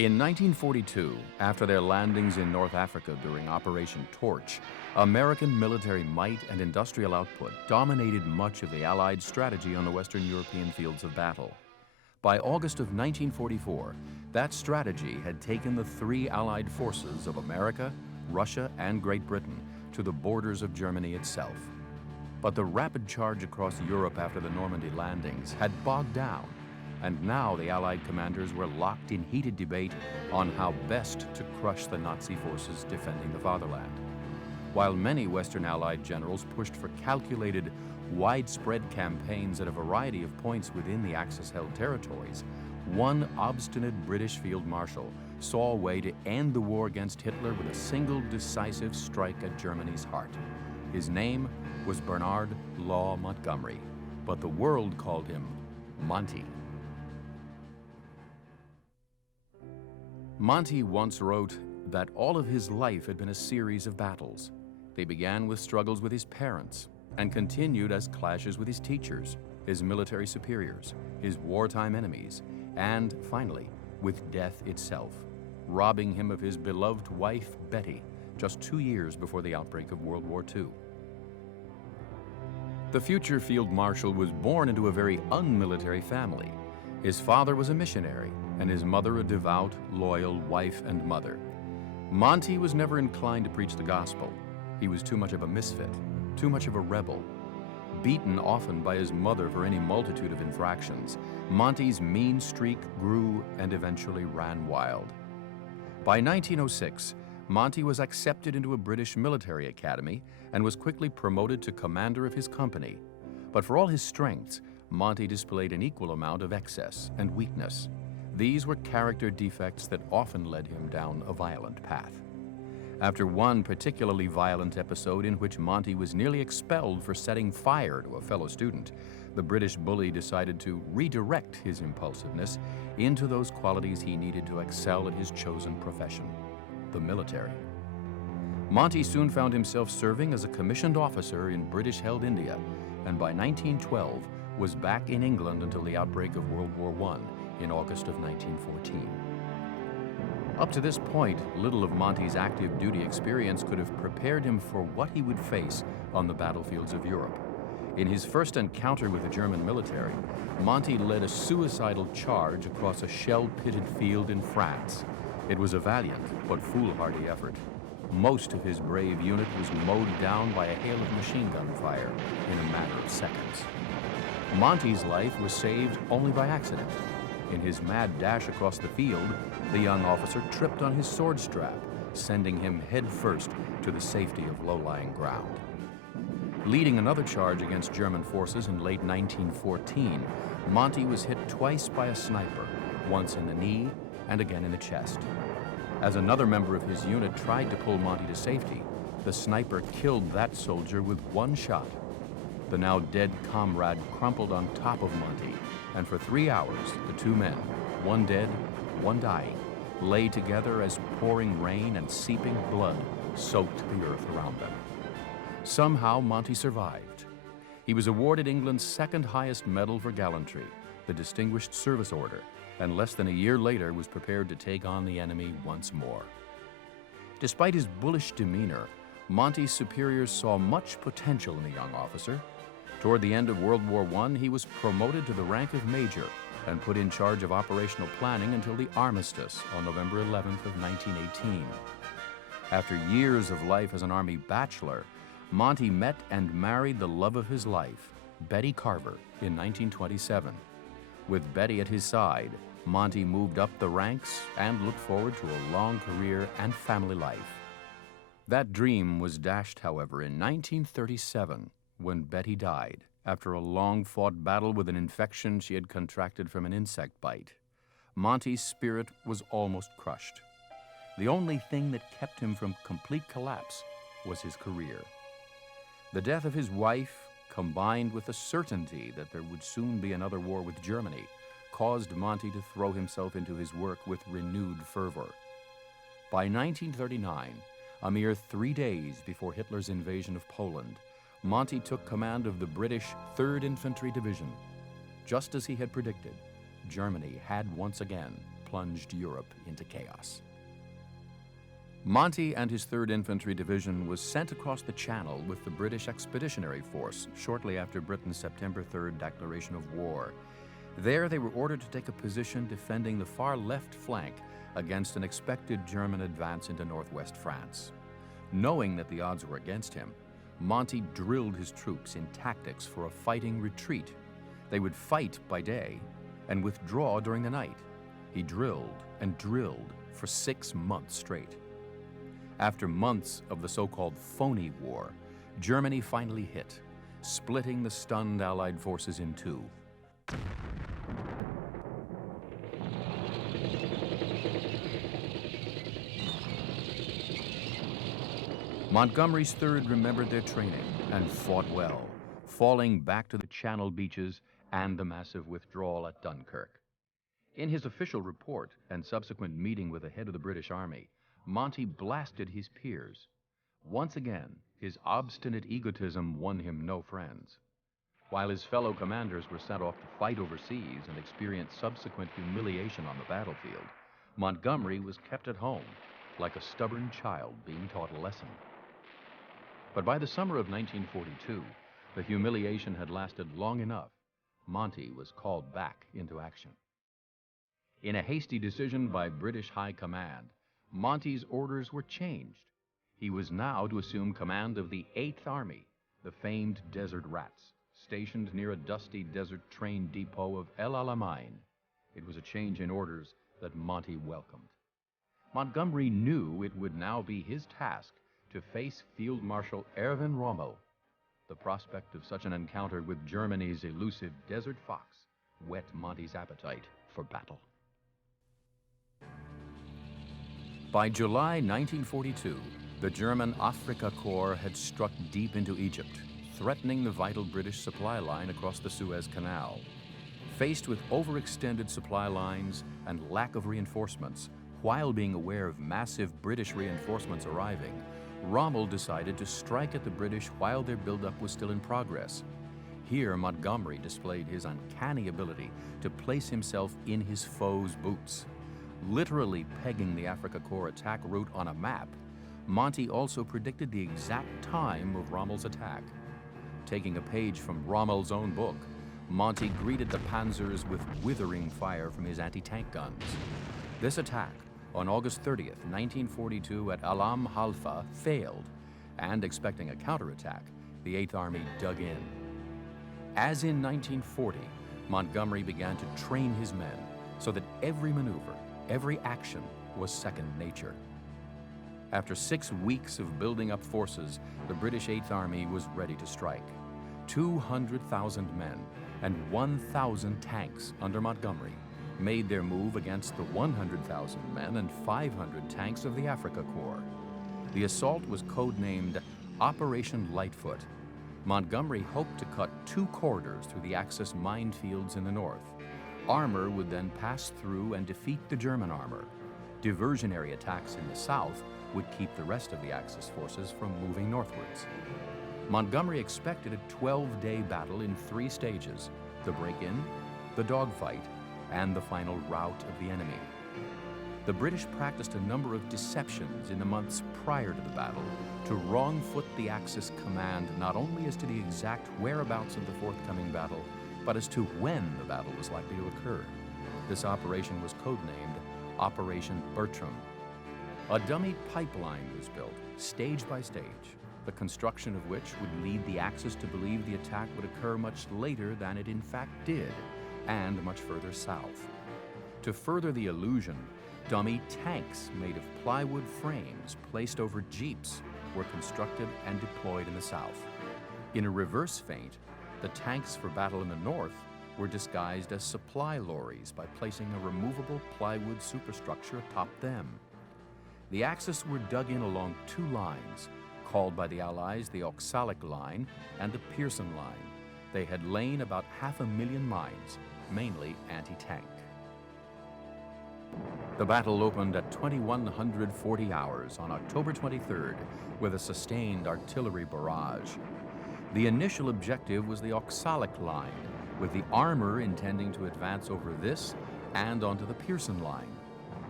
In 1942, after their landings in North Africa during Operation Torch, American military might and industrial output dominated much of the Allied strategy on the Western European fields of battle. By August of 1944, that strategy had taken the three Allied forces of America, Russia, and Great Britain to the borders of Germany itself. But the rapid charge across Europe after the Normandy landings had bogged down, and now the Allied commanders were locked in heated debate on how best to crush the Nazi forces defending the fatherland. While many Western Allied generals pushed for calculated, widespread campaigns at a variety of points within the Axis-held territories, one obstinate British field marshal saw a way to end the war against Hitler with a single decisive strike at Germany's heart. His name was Bernard Law Montgomery, but the world called him Monty. Monty once wrote that all of his life had been a series of battles. They began with struggles with his parents and continued as clashes with his teachers, his military superiors, his wartime enemies, and finally, with death itself, robbing him of his beloved wife, Betty, just 2 years before the outbreak of World War II. The future field marshal was born into a very unmilitary family. His father was a missionary, and his mother a devout, loyal wife and mother. Monty was never inclined to preach the gospel. He was too much of a misfit, too much of a rebel. Beaten often by his mother for any multitude of infractions, Monty's mean streak grew and eventually ran wild. By 1906, Monty was accepted into a British military academy and was quickly promoted to commander of his company. But for all his strengths, Monty displayed an equal amount of excess and weakness. These were character defects that often led him down a violent path. After one particularly violent episode in which Monty was nearly expelled for setting fire to a fellow student, the British bully decided to redirect his impulsiveness into those qualities he needed to excel at his chosen profession, the military. Monty soon found himself serving as a commissioned officer in British-held India, and by 1912 was back in England until the outbreak of World War I in August of 1914. Up to this point, little of Monty's active duty experience could have prepared him for what he would face on the battlefields of Europe. In his first encounter with the German military, Monty led a suicidal charge across a shell-pitted field in France. It was a valiant but foolhardy effort. Most of his brave unit was mowed down by a hail of machine gun fire in a matter of seconds. Monty's life was saved only by accident. In his mad dash across the field, the young officer tripped on his sword strap, sending him headfirst to the safety of low-lying ground. Leading another charge against German forces in late 1914, Monty was hit twice by a sniper, once in the knee and again in the chest. As another member of his unit tried to pull Monty to safety, the sniper killed that soldier with one shot. The now dead comrade crumpled on top of Monty, and for 3 hours, the two men, one dead, one dying, lay together as pouring rain and seeping blood soaked the earth around them. Somehow, Monty survived. He was awarded England's second highest medal for gallantry, the Distinguished Service Order, and less than a year later was prepared to take on the enemy once more. Despite his bullish demeanor, Monty's superiors saw much potential in the young officer. Toward the end of World War I, he was promoted to the rank of major and put in charge of operational planning until the armistice on November 11th of 1918. After years of life as an Army bachelor, Monty met and married the love of his life, Betty Carver, in 1927. With Betty at his side, Monty moved up the ranks and looked forward to a long career and family life. That dream was dashed, however, in 1937 when Betty died after a long-fought battle with an infection she had contracted from an insect bite. Monty's spirit was almost crushed. The only thing that kept him from complete collapse was his career. The death of his wife, combined with the certainty that there would soon be another war with Germany, caused Monty to throw himself into his work with renewed fervor. By 1939, a mere 3 days before Hitler's invasion of Poland, Monty took command of the British 3rd Infantry Division. Just as he had predicted, Germany had once again plunged Europe into chaos. Monty and his 3rd Infantry Division was sent across the Channel with the British Expeditionary Force shortly after Britain's September 3rd declaration of war. There, they were ordered to take a position defending the far left flank against an expected German advance into northwest France. Knowing that the odds were against him, Monty drilled his troops in tactics for a fighting retreat. They would fight by day and withdraw during the night. He drilled and drilled for 6 months straight. After months of the so-called phony war, Germany finally hit, splitting the stunned Allied forces in two. Montgomery's 3rd remembered their training and fought well, falling back to the Channel beaches and the massive withdrawal at Dunkirk. In his official report and subsequent meeting with the head of the British Army, Monty blasted his peers. Once again, his obstinate egotism won him no friends. While his fellow commanders were sent off to fight overseas and experience subsequent humiliation on the battlefield, Montgomery was kept at home, like a stubborn child being taught a lesson. But by the summer of 1942, the humiliation had lasted long enough. Monty was called back into action. In a hasty decision by British High Command, Monty's orders were changed. He was now to assume command of the 8th Army, the famed Desert Rats, stationed near a dusty desert train depot of El Alamein. It was a change in orders that Monty welcomed. Montgomery knew it would now be his task to face Field Marshal Erwin Rommel. The prospect of such an encounter with Germany's elusive Desert Fox whet Monty's appetite for battle. By July 1942, the German Afrika Korps had struck deep into Egypt, threatening the vital British supply line across the Suez Canal. Faced with overextended supply lines and lack of reinforcements, while being aware of massive British reinforcements arriving, Rommel decided to strike at the British while their buildup was still in progress. Here, Montgomery displayed his uncanny ability to place himself in his foe's boots. Literally pegging the Afrika Korps attack route on a map, Monty also predicted the exact time of Rommel's attack. Taking a page from Rommel's own book, Monty greeted the panzers with withering fire from his anti-tank guns. This attack, on August 30th, 1942 at Alam Halfa, failed, and expecting a counterattack, the 8th Army dug in. As in 1940, Montgomery began to train his men so that every maneuver, every action was second nature. After 6 weeks of building up forces, the British 8th Army was ready to strike. 200,000 men and 1,000 tanks under Montgomery made their move against the 100,000 men and 500 tanks of the Afrika Korps. The assault was codenamed Operation Lightfoot. Montgomery hoped to cut 2 corridors through the Axis minefields in the north. Armor would then pass through and defeat the German armor. Diversionary attacks in the south would keep the rest of the Axis forces from moving northwards. Montgomery expected a 12-day battle in 3 stages: the break-in, the dogfight, and the final rout of the enemy. The British practiced a number of deceptions in the months prior to the battle to wrong-foot the Axis command not only as to the exact whereabouts of the forthcoming battle, but as to when the battle was likely to occur. This operation was codenamed Operation Bertram. A dummy pipeline was built, stage by stage, the construction of which would lead the Axis to believe the attack would occur much later than it in fact did, and much further south. To further the illusion, dummy tanks made of plywood frames placed over jeeps were constructed and deployed in the south. In a reverse feint, the tanks for battle in the north were disguised as supply lorries by placing a removable plywood superstructure atop them. The Axis were dug in along 2 lines, called by the Allies the Oxalic Line and the Pearson Line. They had lain about 500,000 mines, mainly anti-tank. The battle opened at 2140 hours on October 23rd with a sustained artillery barrage. The initial objective was the Oxalic Line, with the armor intending to advance over this and onto the Pearson Line,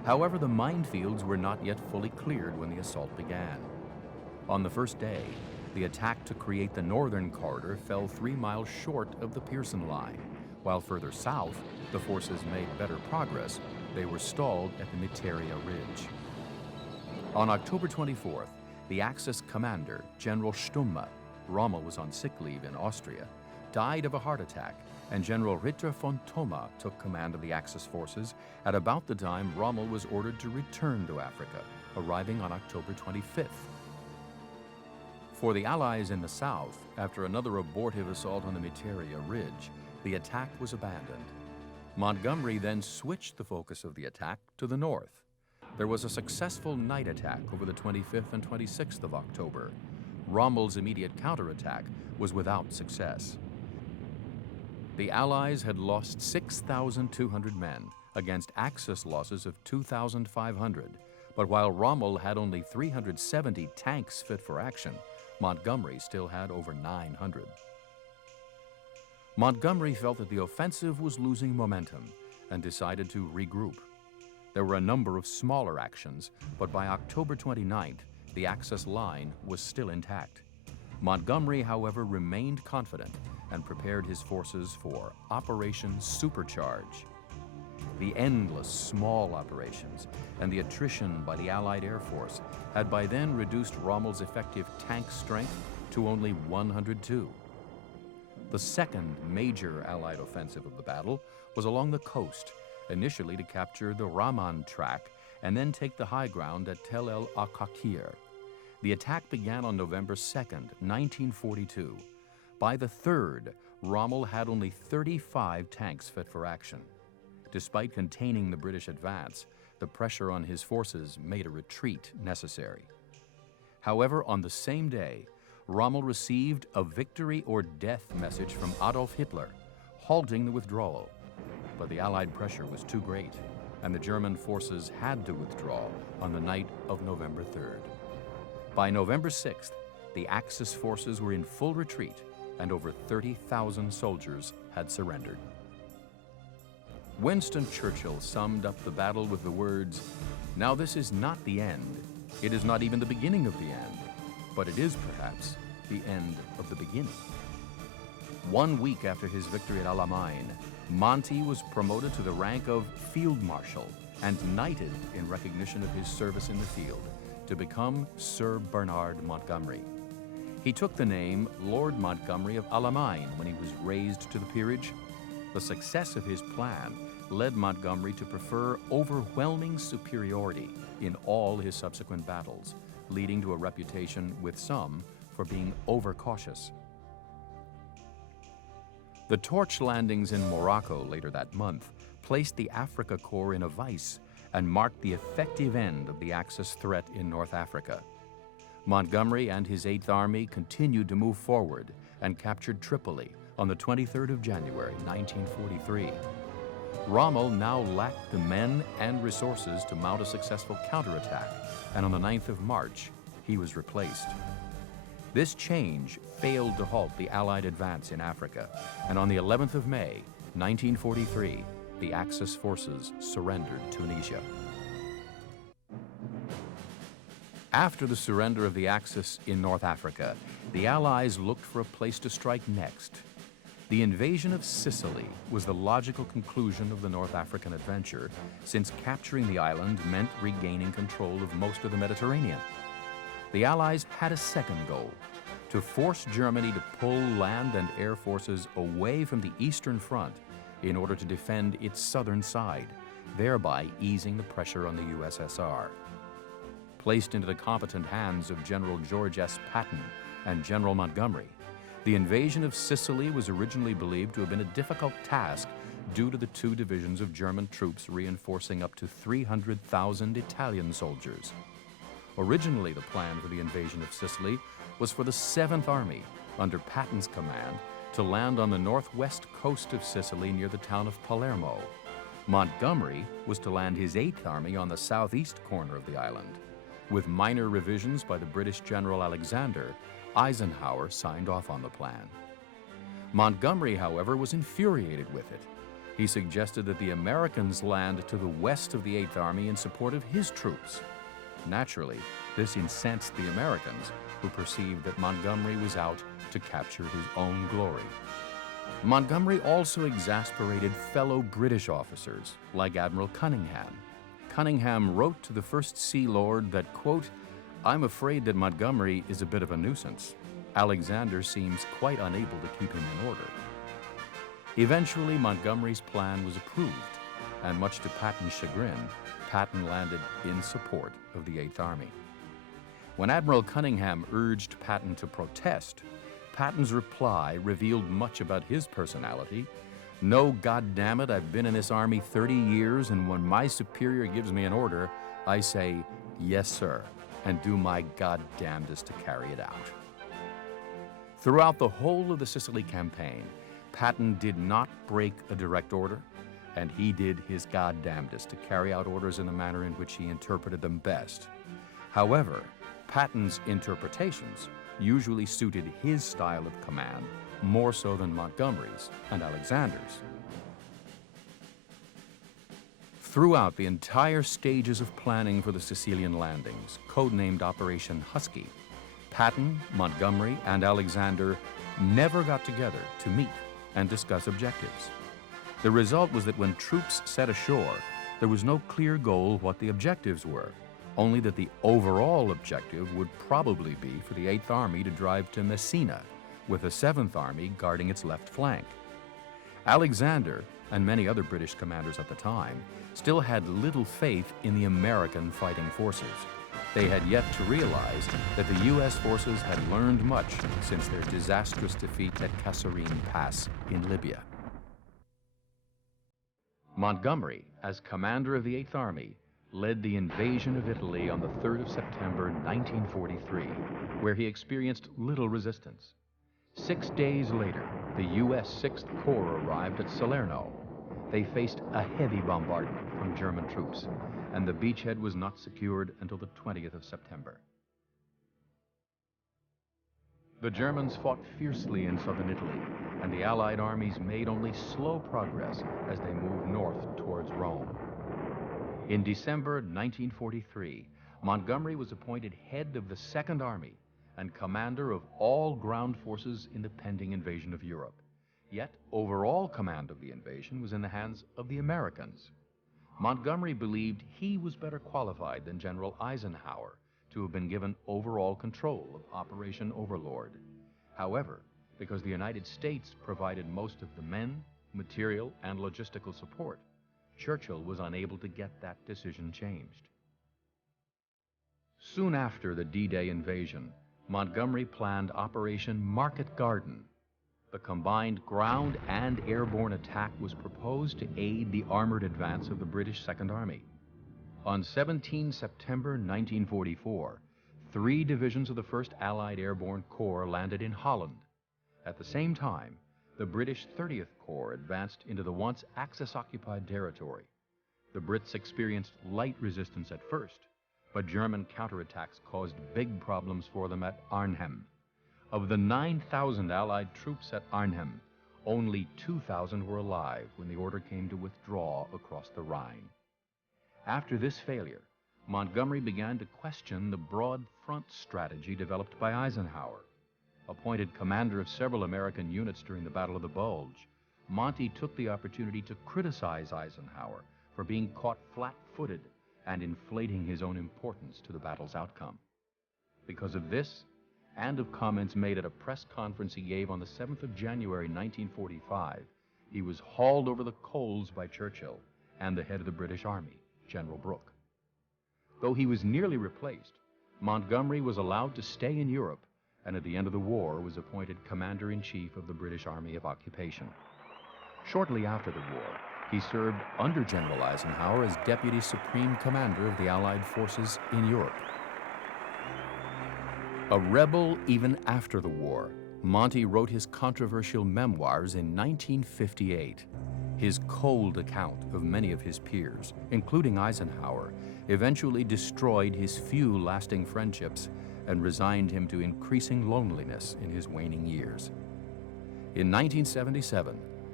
However, the minefields were not yet fully cleared when the assault began. On the first day, the attack to create the northern corridor fell 3 miles short of the Pearson Line, while further south, the forces made better progress. They were stalled at the Miteria Ridge. On October 24th, the Axis commander, General Stumme, Rommel was on sick leave in Austria, died of a heart attack, and General Ritter von Thoma took command of the Axis forces at about the time Rommel was ordered to return to Africa, arriving on October 25th. For the Allies in the south, after another abortive assault on the Miteria Ridge, the attack was abandoned. Montgomery then switched the focus of the attack to the north. There was a successful night attack over the 25th and 26th of October. Rommel's immediate counterattack was without success. The Allies had lost 6,200 men against Axis losses of 2,500, but while Rommel had only 370 tanks fit for action, Montgomery still had over 900. Montgomery felt that the offensive was losing momentum and decided to regroup. There were a number of smaller actions, but by October 29th, the Axis line was still intact. Montgomery, however, remained confident and prepared his forces for Operation Supercharge. The endless small operations and the attrition by the Allied Air Force had by then reduced Rommel's effective tank strength to only 102. The second major Allied offensive of the battle was along the coast, initially to capture the Rahman track and then take the high ground at Tel el Akakir. The attack began on November 2nd, 1942. By the 3rd, Rommel had only 35 tanks fit for action. Despite containing the British advance, the pressure on his forces made a retreat necessary. However, on the same day, Rommel received a victory or death message from Adolf Hitler, halting the withdrawal. But the Allied pressure was too great, and the German forces had to withdraw on the night of November 3rd. By November 6th, the Axis forces were in full retreat, and over 30,000 soldiers had surrendered. Winston Churchill summed up the battle with the words, "Now this is not the end. It is not even the beginning of the end, but it is perhaps the end of the beginning." 1 week after his victory at Alamein, Monty was promoted to the rank of Field Marshal and knighted in recognition of his service in the field to become Sir Bernard Montgomery. He took the name Lord Montgomery of Alamein when he was raised to the peerage. The success of his plan led Montgomery to prefer overwhelming superiority in all his subsequent battles, leading to a reputation with some for being overcautious. The torch landings in Morocco later that month placed the Africa Corps in a vice and marked the effective end of the Axis threat in North Africa. Montgomery and his 8th Army continued to move forward and captured Tripoli on the 23rd of January, 1943. Rommel now lacked the men and resources to mount a successful counterattack, and on the 9th of March, he was replaced. This change failed to halt the Allied advance in Africa, and on the 11th of May, 1943, the Axis forces surrendered Tunisia. After the surrender of the Axis in North Africa, the Allies looked for a place to strike next. The invasion of Sicily was the logical conclusion of the North African adventure, since capturing the island meant regaining control of most of the Mediterranean. The Allies had a second goal: to force Germany to pull land and air forces away from the Eastern Front in order to defend its southern side, thereby easing the pressure on the USSR. Placed into the competent hands of General George S. Patton and General Montgomery, the invasion of Sicily was originally believed to have been a difficult task due to the 2 divisions of German troops reinforcing up to 300,000 Italian soldiers. Originally, the plan for the invasion of Sicily was for the 7th Army, under Patton's command, to land on the northwest coast of Sicily near the town of Palermo. Montgomery was to land his 8th Army on the southeast corner of the island. With minor revisions by the British General Alexander, Eisenhower signed off on the plan. Montgomery, however, was infuriated with it. He suggested that the Americans land to the west of the Eighth Army in support of his troops. Naturally, this incensed the Americans, who perceived that Montgomery was out to capture his own glory. Montgomery also exasperated fellow British officers, like Admiral Cunningham. Cunningham wrote to the First Sea Lord that, quote, "I'm afraid that Montgomery is a bit of a nuisance. Alexander seems quite unable to keep him in order." Eventually, Montgomery's plan was approved, and much to Patton's chagrin, Patton landed in support of the Eighth Army. When Admiral Cunningham urged Patton to protest, Patton's reply revealed much about his personality. "No, goddammit, I've been in this army 30 years, and when my superior gives me an order, I say, 'Yes, sir,' and do my goddamnedest to carry it out." Throughout the whole of the Sicily campaign, Patton did not break a direct order, and he did his goddamnedest to carry out orders in the manner in which he interpreted them best. However, Patton's interpretations usually suited his style of command more so than Montgomery's and Alexander's. Throughout the entire stages of planning for the Sicilian landings, codenamed Operation Husky, Patton, Montgomery, and Alexander never got together to meet and discuss objectives. The result was that when troops set ashore, there was no clear goal what the objectives were, only that the overall objective would probably be for the Eighth Army to drive to Messina, with the Seventh Army guarding its left flank. Alexander, and many other British commanders at the time, still had little faith in the American fighting forces. They had yet to realize that the U.S. forces had learned much since their disastrous defeat at Kasserine Pass in Libya. Montgomery, as commander of the Eighth Army, led the invasion of Italy on the 3rd of September 1943, where he experienced little resistance. 6 days later, the U.S. Sixth Corps arrived at Salerno. They faced a heavy bombardment from German troops, and the beachhead was not secured until the 20th of September. The Germans fought fiercely in southern Italy, and the Allied armies made only slow progress as they moved north towards Rome. In December 1943, Montgomery was appointed head of the Second Army and commander of all ground forces in the pending invasion of Europe. Yet, overall command of the invasion was in the hands of the Americans. Montgomery believed he was better qualified than General Eisenhower to have been given overall control of Operation Overlord. However, because the United States provided most of the men, material, and logistical support, Churchill was unable to get that decision changed. Soon after the D-Day invasion, Montgomery planned Operation Market Garden. The combined ground and airborne attack was proposed to aid the armored advance of the British Second Army. On 17 September 1944, 3 divisions of the 1st Allied Airborne Corps landed in Holland. At the same time, the British 30th Corps advanced into the once Axis-occupied territory. The Brits experienced light resistance at first, but German counterattacks caused big problems for them at Arnhem. Of the 9,000 Allied troops at Arnhem, only 2,000 were alive when the order came to withdraw across the Rhine. After this failure, Montgomery began to question the broad front strategy developed by Eisenhower. Appointed commander of several American units during the Battle of the Bulge, Monty took the opportunity to criticize Eisenhower for being caught flat-footed and inflating his own importance to the battle's outcome. Because of this, and of comments made at a press conference he gave on the 7th of January 1945, he was hauled over the coals by Churchill and the head of the British Army, General Brooke. Though he was nearly replaced, Montgomery was allowed to stay in Europe, and at the end of the war was appointed Commander-in-Chief of the British Army of Occupation. Shortly after the war, he served under General Eisenhower as Deputy Supreme Commander of the Allied forces in Europe. A rebel even after the war, Monty wrote his controversial memoirs in 1958. His cold account of many of his peers, including Eisenhower, eventually destroyed his few lasting friendships and resigned him to increasing loneliness in his waning years. In 1977,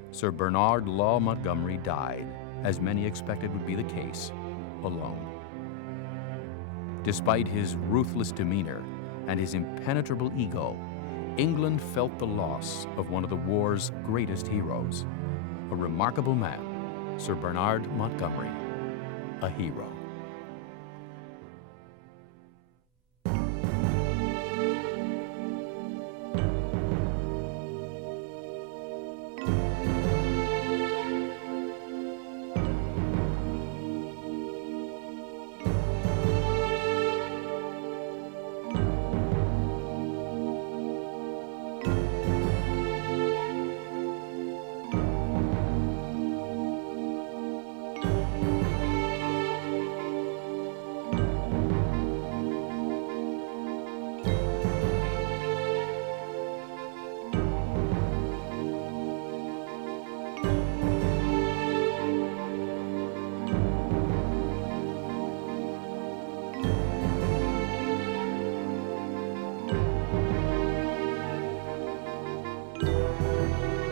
Sir Bernard Law Montgomery died, as many expected would be the case, alone. Despite his ruthless demeanor and his impenetrable ego, England felt the loss of one of the war's greatest heroes, a remarkable man, Sir Bernard Montgomery, a hero.